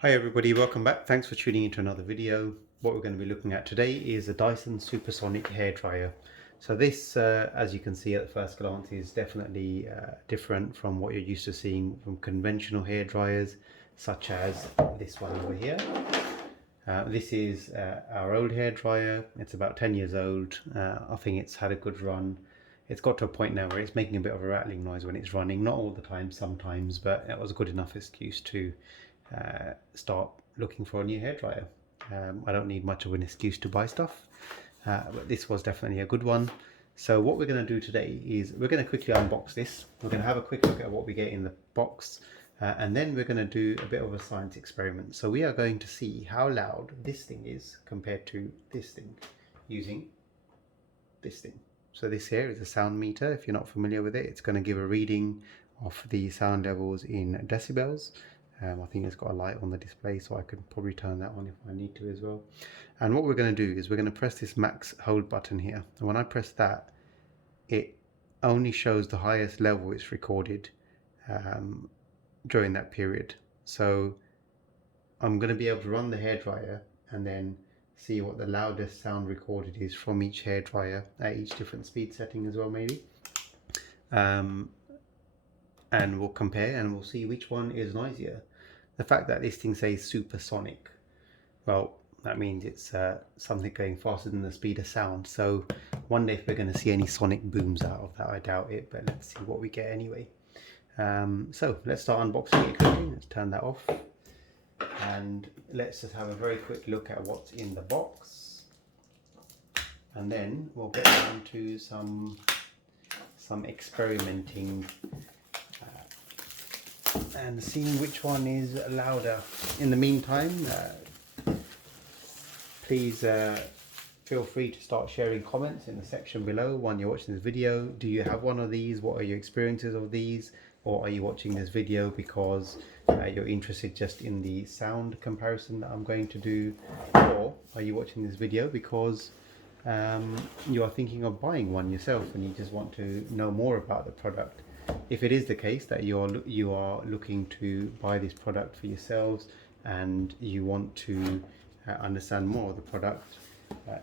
Hi everybody, welcome back. Thanks for tuning into another video. What we're going to be looking at today is a Dyson Supersonic Hair Dryer. So this, as you can see at the first glance, is definitely different from what you're used to seeing from conventional hair dryers, such as this one over here. This is our old hair dryer. It's about 10 years old. I think it's had a good run. It's got to a point now where it's making a bit of a rattling noise when it's running. Not all the time, sometimes, but it was a good enough excuse to start looking for a new hairdryer. I don't need much of an excuse to buy stuff, but this was definitely a good one. So what we're going to do today is we're going to quickly unbox this. We're going to have a quick look at what we get in the box, and then we're going to do a bit of a science experiment. So we are going to see how loud this thing is compared to this thing using this thing. So this here is a sound meter. If you're not familiar with it, it's going to give a reading of the sound levels in decibels. I think it's got a light on the display, so I could probably turn that on if I need to as well. And what we're going to do is we're going to press this max hold button here. And when I press that, it only shows the highest level it's recorded during that period. So I'm going to be able to run the hairdryer and then see what the loudest sound recorded is from each hairdryer at each different speed setting as well, maybe. And we'll compare and we'll see which one is noisier. The fact that this thing says supersonic, well, that means it's something going faster than the speed of sound. So wonder if we're going to see any sonic booms out of that. I doubt it, but let's see what we get anyway. So let's start unboxing it quickly. Let's turn that off. And let's just have a very quick look at what's in the box. And then we'll get down to some experimenting and seeing which one is louder. In the meantime, please feel free to start sharing comments in the section below when you're watching this video. Do you have one of these? What are your experiences of these? Or are you watching this video because you're interested just in the sound comparison that I'm going to do? Or are you watching this video because you are thinking of buying one yourself and you just want to know more about the product? If it is the case that you are looking to buy this product for yourselves and you want to understand more of the product,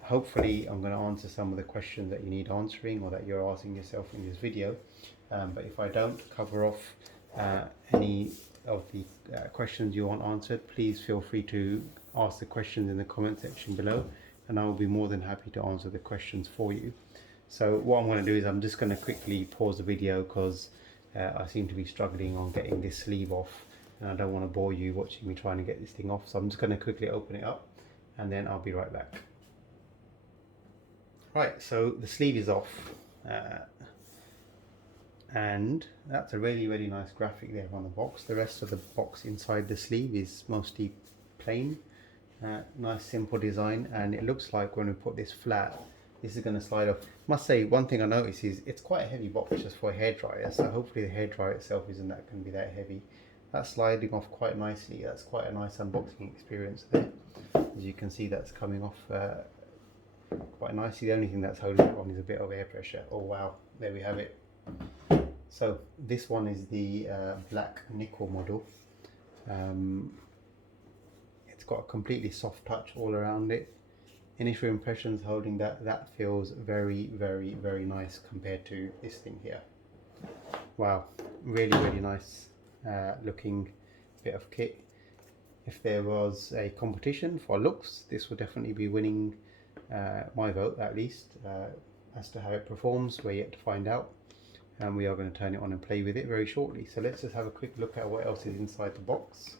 hopefully I'm going to answer some of the questions that you need answering or that you're asking yourself in this video. But if I don't cover off any of the questions you want answered, please feel free to ask the questions in the comment section below and I will be more than happy to answer the questions for you. So what I'm going to do is I'm just going to quickly pause the video because I seem to be struggling on getting this sleeve off and I don't want to bore you watching me trying to get this thing off. So I'm just going to quickly open it up and then I'll be right back. Right, so the sleeve is off and that's a really nice graphic there on the box. The rest of the box inside the sleeve is mostly plain. Nice simple design, and it looks like when we put this flat, this is going to slide off. Must say, one thing I noticed is it's quite a heavy box just for a hairdryer, so hopefully the hairdryer itself isn't going to be that heavy. That's sliding off quite nicely. That's quite a nice unboxing experience there. As you can see, that's coming off quite nicely. The only thing that's holding it on is a bit of air pressure. Oh wow, there we have it. So this one is the black nickel model. It's got a completely soft touch all around it. Initial impressions holding that feels very nice compared to this thing here. Wow, really nice looking bit of kit. If there was a competition for looks, this would definitely be winning my vote, at least. As to how it performs, we're yet to find out, and we are going to turn it on and play with it very shortly. So let's just have a quick look at what else is inside the box.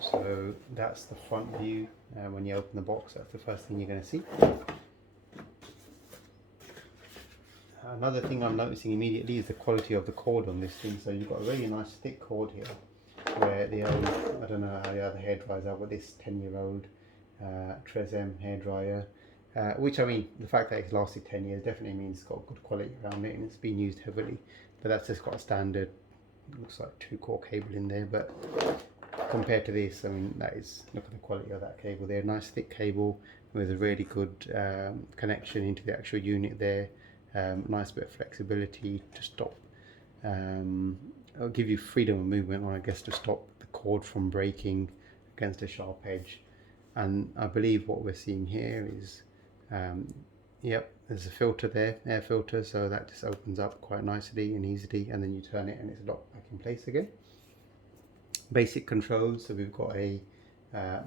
So that's the front view. When you open the box, that's the first thing you're going to see. Another thing I'm noticing immediately is the quality of the cord on this thing. So you've got a really nice thick cord here, where the old, I don't know how the other hair dryers are, but this 10-year-old Tresemme hair dryer, which, I mean, the fact that it's lasted 10 years definitely means it's got good quality around it and it's been used heavily. But that's just got a standard, looks like 2-core cable in there, but compared to this, I mean, that is, look at the quality of that cable there. Nice thick cable with a really good connection into the actual unit there. Nice bit of flexibility to stop. It'll give you freedom of movement, or I guess to stop the cord from breaking against a sharp edge. And I believe what we're seeing here is, yep, there's a filter there, air filter, so that just opens up quite nicely and easily, and then you turn it and it's locked back in place again. Basic controls, so we've got a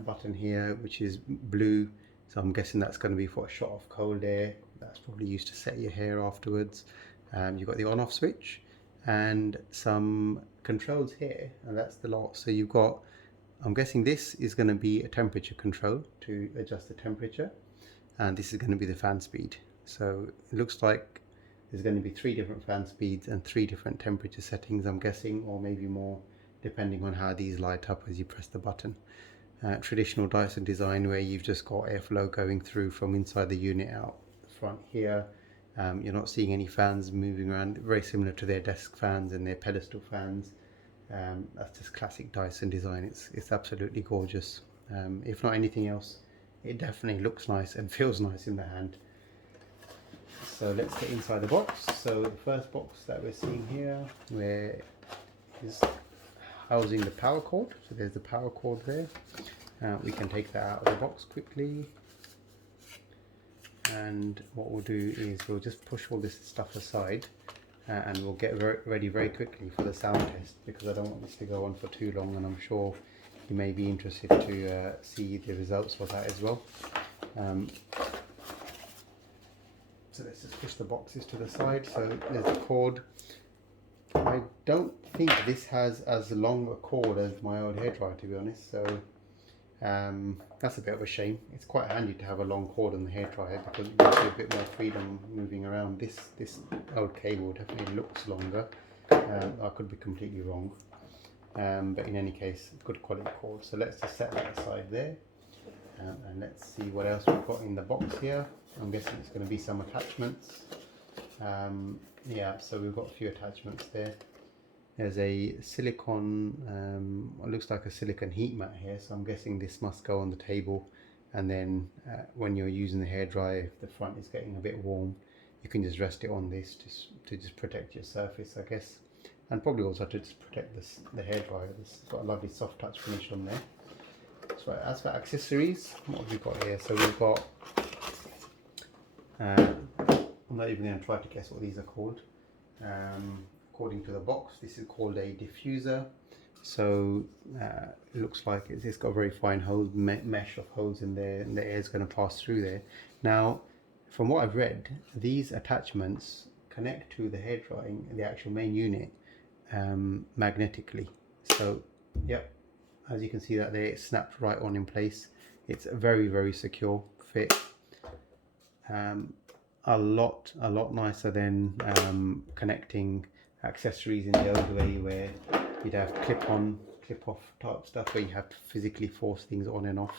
button here which is blue, so I'm guessing that's going to be for a shot of cold air. That's probably used to set your hair afterwards. You've got the on-off switch and some controls here, and that's the lot. So you've got, I'm guessing this is going to be a temperature control to adjust the temperature, and this is going to be the fan speed. So it looks like there's going to be 3 different fan speeds and 3 different temperature settings, I'm guessing, or maybe more, depending on how these light up as you press the button. Traditional Dyson design where you've just got airflow going through from inside the unit out the front here. You're not seeing any fans moving around, very similar to their desk fans and their pedestal fans. That's just classic Dyson design. It's absolutely gorgeous. If not anything else, it definitely looks nice and feels nice in the hand. So let's get inside the box. So the first box that we're seeing here, where is housing the power cord. So there's the power cord there. We can take that out of the box quickly, and what we'll do is we'll just push all this stuff aside, and we'll get ready very quickly for the sound test, because I don't want this to go on for too long, and I'm sure you may be interested to see the results for that as well. So let's just push the boxes to the side. So there's the cord. I don't think this has as long a cord as my old hairdryer, to be honest, so that's a bit of a shame. It's quite handy to have a long cord on the hairdryer because it gives you a bit more freedom moving around. This old cable definitely looks longer. I could be completely wrong, but in any case, good quality cord. So let's just set that aside there, and let's see what else we've got in the box here. I'm guessing it's going to be some attachments. Yeah, so we've got a few attachments there. There's a silicone, it looks like a silicone heat mat here, so I'm guessing this must go on the table, and then when you're using the hairdryer, if the front is getting a bit warm, you can just rest it on this to just protect your surface, I guess, and probably also to just protect the hairdryer. This has got a lovely soft touch finish on there. So as for accessories, what have we got here? So we've got, I'm not even going to try to guess what these are called. According to the box, this is called a diffuser. So it looks like it's got a very fine hose, mesh of hose in there, and the air is going to pass through there. Now, from what I've read, these attachments connect to the hair drying, the actual main unit, magnetically. So, yep, as you can see that there, it snapped right on in place. It's a very, very secure fit. A lot nicer than connecting accessories in the old way, where you'd have clip-off type stuff where you have to physically force things on and off.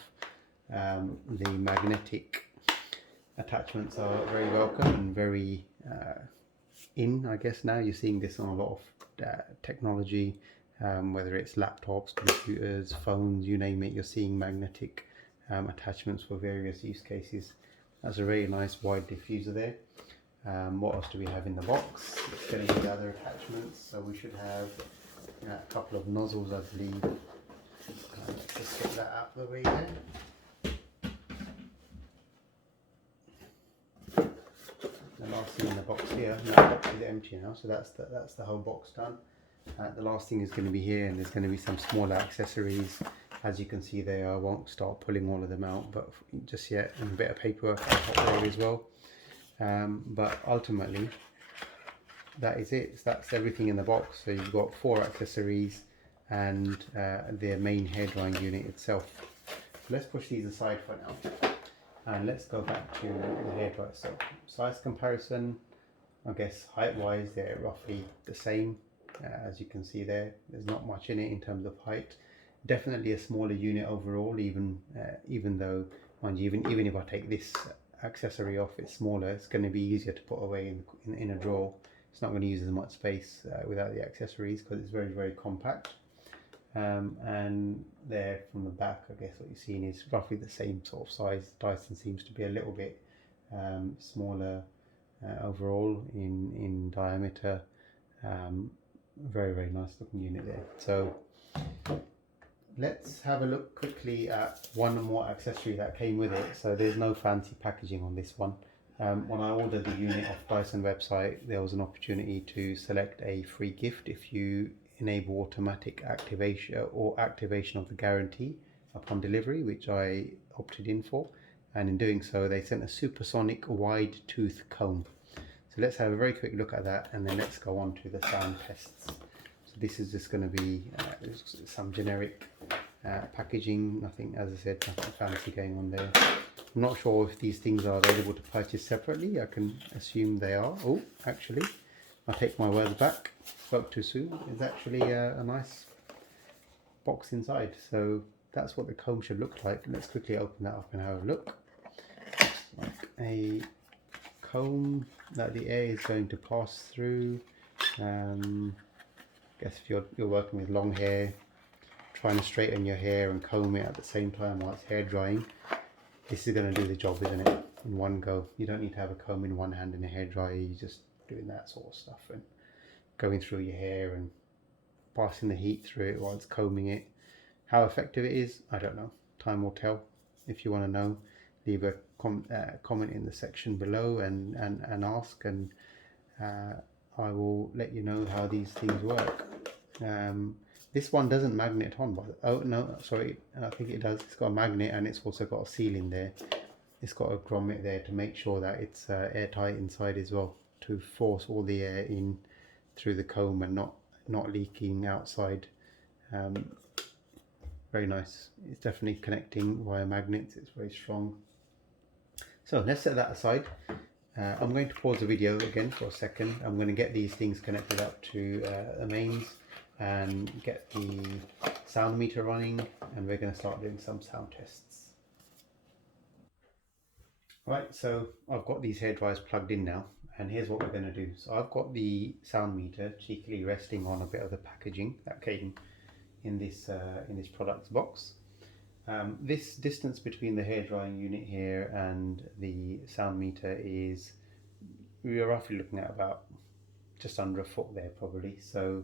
The magnetic attachments are very welcome and very in, I guess. Now you're seeing this on a lot of technology, whether it's laptops, computers, phones, you name it, you're seeing magnetic attachments for various use cases. That's a very nice wide diffuser there. What else do we have in the box? It's going to be the other attachments. So we should have a couple of nozzles, I believe. Let's just get that out of the way there. The last thing in the box here, now the box is empty now, so that's the whole box done. The last thing is going to be here, and there's going to be some smaller accessories. As you can see there, I won't start pulling all of them out, but just yet, and a bit of paperwork on top there as well. But ultimately, that is it. So that's everything in the box. So you've got 4 accessories and the main hair drying unit itself. So let's push these aside for now, and let's go back to the hair dryer. So size comparison, I guess height wise they're roughly the same. As you can see there, there's not much in it in terms of height. Definitely a smaller unit overall, even though, mind you, even if I take this accessory off, it's smaller. It's going to be easier to put away in a drawer. It's not going to use as much space without the accessories, because it's very, very compact. And there from the back, I guess what you're seeing is roughly the same sort of size. Dyson seems to be a little bit smaller overall in diameter. Very, very nice looking unit there. So let's have a look quickly at one more accessory that came with it. So there's no fancy packaging on this one. When I ordered the unit off Dyson website, there was an opportunity to select a free gift if you enable automatic activation or activation of the guarantee upon delivery, which I opted in for. And in doing so, they sent a supersonic wide tooth comb. So let's have a very quick look at that, and then let's go on to the sound tests. So this is just going to be some generic packaging, nothing, as I said, nothing fancy going on there. I'm not sure if these things are available to purchase separately. I can assume they are. Oh, actually, I'll take my words back. Spoke too soon. It's actually a nice box inside. So that's what the comb should look like. Let's quickly open that up and have a look. Like a comb that the air is going to pass through. Guess if you're working with long hair, trying to straighten your hair and comb it at the same time while it's hair drying, this is going to do the job, isn't it? In one go. You don't need to have a comb in one hand and a hair dryer. You're just doing that sort of stuff and going through your hair and passing the heat through it while it's combing it. How effective it is, I don't know. Time will tell. If you want to know, leave a comment in the section below and ask, and I will let you know how these things work. This one doesn't magnet on, but oh no, sorry, I think it does. It's got a magnet and it's also got a seal in there. It's got a grommet there to make sure that it's airtight inside as well, to force all the air in through the comb and not leaking outside. Very nice. It's definitely connecting via magnets. It's very strong. So let's set that aside. I'm going to pause the video again for a second. I'm going to get these things connected up to the mains and get the sound meter running, and we're going to start doing some sound tests. Right, so I've got these hair dryers plugged in now, and here's what we're going to do. So I've got the sound meter cheekily resting on a bit of the packaging that came in this products box. This distance between the hair drying unit here and the sound meter is, we're roughly looking at about just under a foot there probably. So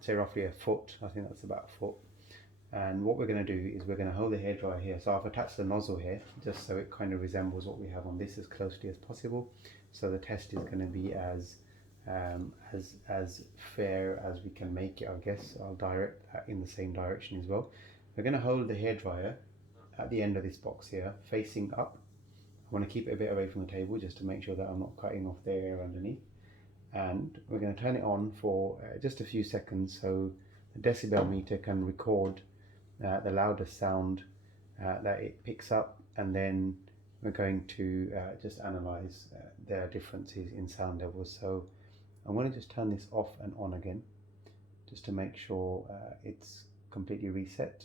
say roughly a foot, I think that's about a foot. And what we're going to do is we're going to hold the hair dryer here. So I've attached the nozzle here just so it kind of resembles what we have on this as closely as possible. So the test is going to be as fair as we can make it, I guess. I'll direct that in the same direction as well. We're going to hold the hair dryer at the end of this box here, facing up. I want to keep it a bit away from the table just to make sure that I'm not cutting off the air underneath. And we're going to turn it on for just a few seconds so the decibel meter can record the loudest sound that it picks up, and then we're going to just analyze their differences in sound levels. So I'm going to just turn this off and on again just to make sure it's completely reset,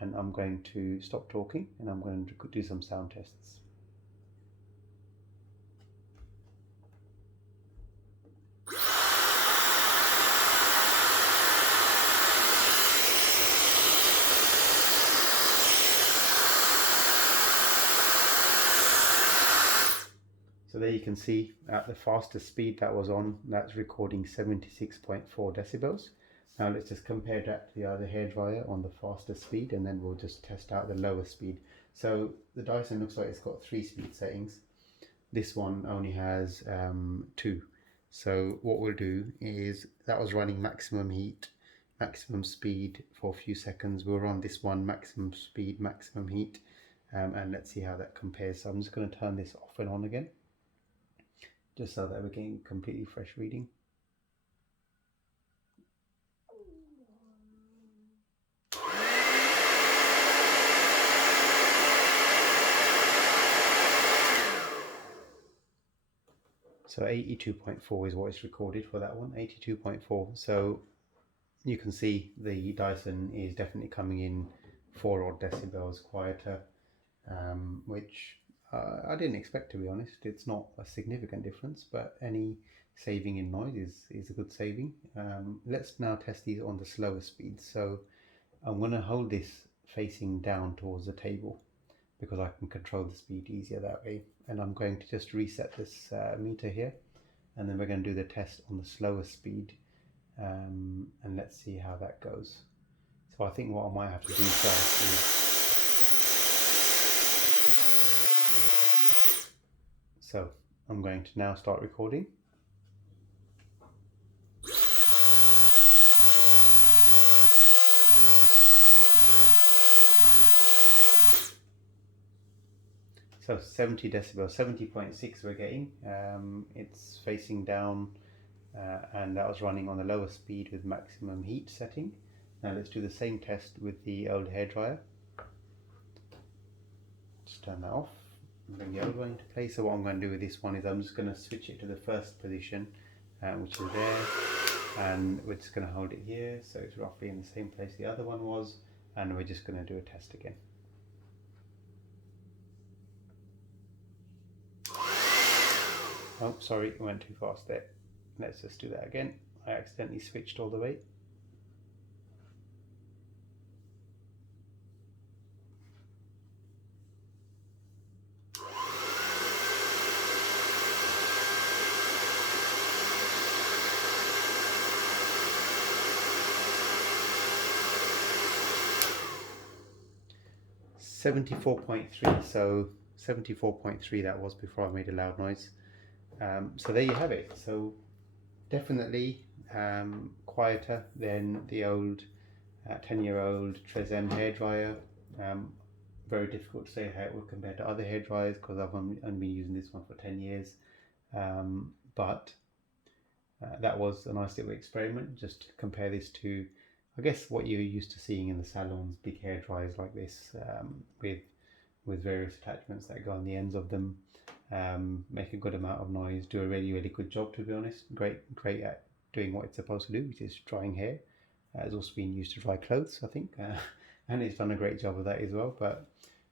and I'm going to stop talking and I'm going to do some sound tests. So there you can see at the fastest speed that was on, that's recording 76.4 decibels. Now let's just compare that to the other hairdryer on the fastest speed, and then we'll just test out the lowest speed. So the Dyson looks like it's got 3 speed settings. This one only has 2. So what we'll do is, that was running maximum heat, maximum speed for a few seconds. We'll run this one maximum speed, maximum heat, and let's see how that compares. So I'm just going to turn this off and on again, just so that we're getting completely fresh reading. So 82.4 is what is recorded for that one, 82.4. So you can see the Dyson is definitely coming in 4 odd decibels quieter, which I didn't expect, to be honest. It's not a significant difference, but any saving in noise is a good saving. Let's now test these on the slower speeds. So I'm going to hold this facing down towards the table because I can control the speed easier that way. And I'm going to just reset this meter here, and then we're going to do the test on the slower speed, and let's see how that goes. So I think what I might have to do first is, so I'm going to now start recording. So 70 decibels, 70.6 we're getting. It's facing down and that was running on the lower speed with maximum heat setting. Now let's do the same test with the old hairdryer. Just turn that off and bring the old one into place. So what I'm going to do with this one is I'm just going to switch it to the first position, which is there, and we're just going to hold it here so it's roughly in the same place the other one was, and we're just going to do a test again. Oh, sorry, I went too fast there. Let's just do that again. I accidentally switched all the way. .3, so 74.3 that was before I made a loud noise. So there you have it. So definitely quieter than the old 10-year-old Tresemme hairdryer. Very difficult to say how it would compare to other hairdryers because I've only been using this one for 10 years. But that was a nice little experiment, just to compare this to, I guess, what you're used to seeing in the salons, big hair dryers like this, with various attachments that go on the ends of them, make a good amount of noise, do a really good job, to be honest. Great at doing what it's supposed to do, which is drying hair. It's also been used to dry clothes, I think, and it's done a great job of that as well. But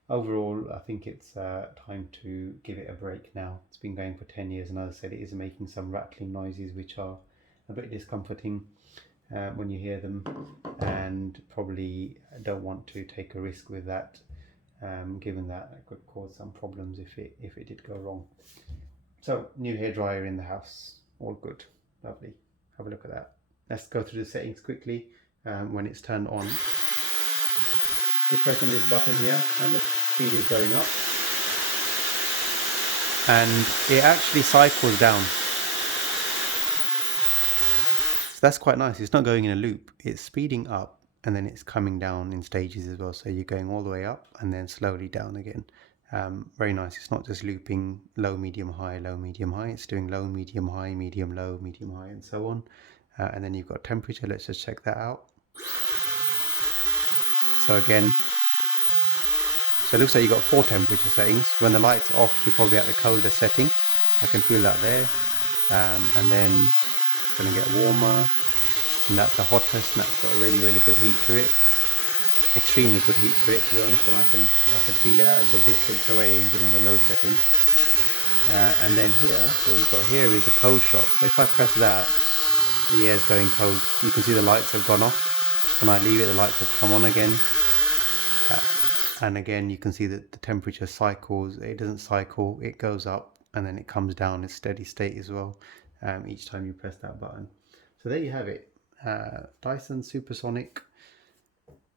overall, I think it's time to give it a break now. It's been going for 10 years, and as I said, it is making some rattling noises which are a bit discomforting when you hear them, and probably don't want to take a risk with that, given that it could cause some problems if it did go wrong. So, new hairdryer in the house, all good, lovely. Have a look at that. Let's go through the settings quickly. When it's turned on, you're pressing this button here and the speed is going up, and it actually cycles down. So that's quite nice. It's not going in a loop, it's speeding up and then it's coming down in stages as well. So you're going all the way up and then slowly down again. Very nice. It's not just looping low, medium, high, low, medium, high. It's doing low, medium, high, medium, low, medium, high, and so on. And then you've got temperature. Let's just check that out. So again, so it looks like you've got 4 temperature settings. When the light's off, you're probably at the coldest setting. I can feel that there. And then it's going to get warmer. And that's the hottest, and that's got a really good heat to it. Extremely good heat to it, to be honest. And I can feel it at a good distance away, even on the low setting. And then here, what we've got here is the cold shock. So if I press that, the air's going cold. You can see the lights have gone off. When I leave it, the lights have come on again. And again, you can see that the temperature cycles. It doesn't cycle, it goes up and then it comes down in steady state as well, each time you press that button. So there you have it. Dyson Supersonic.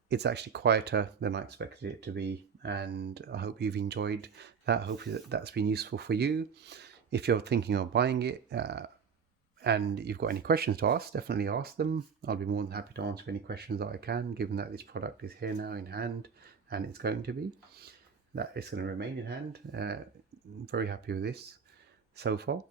It's actually quieter than I expected it to be, and I hope you've enjoyed that. Hopefully that's been useful for you. If you're thinking of buying it, and you've got any questions to ask, definitely ask them. I'll be more than happy to answer any questions that I can, given that this product is here now in hand, and it's going to be. That it's going to remain in hand. Very happy with this so far.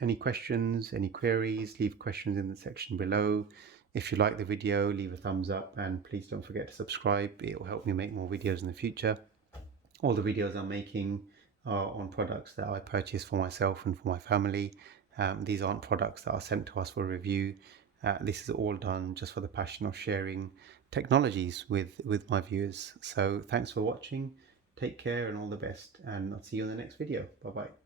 Any questions, any queries, leave questions in the section below. If you like the video, leave a thumbs up, and please don't forget to subscribe. It will help me make more videos in the future. All the videos I'm making are on products that I purchase for myself and for my family. These aren't products that are sent to us for review. This is all done just for the passion of sharing technologies with my viewers. So thanks for watching. Take care and all the best, and I'll see you in the next video. Bye bye.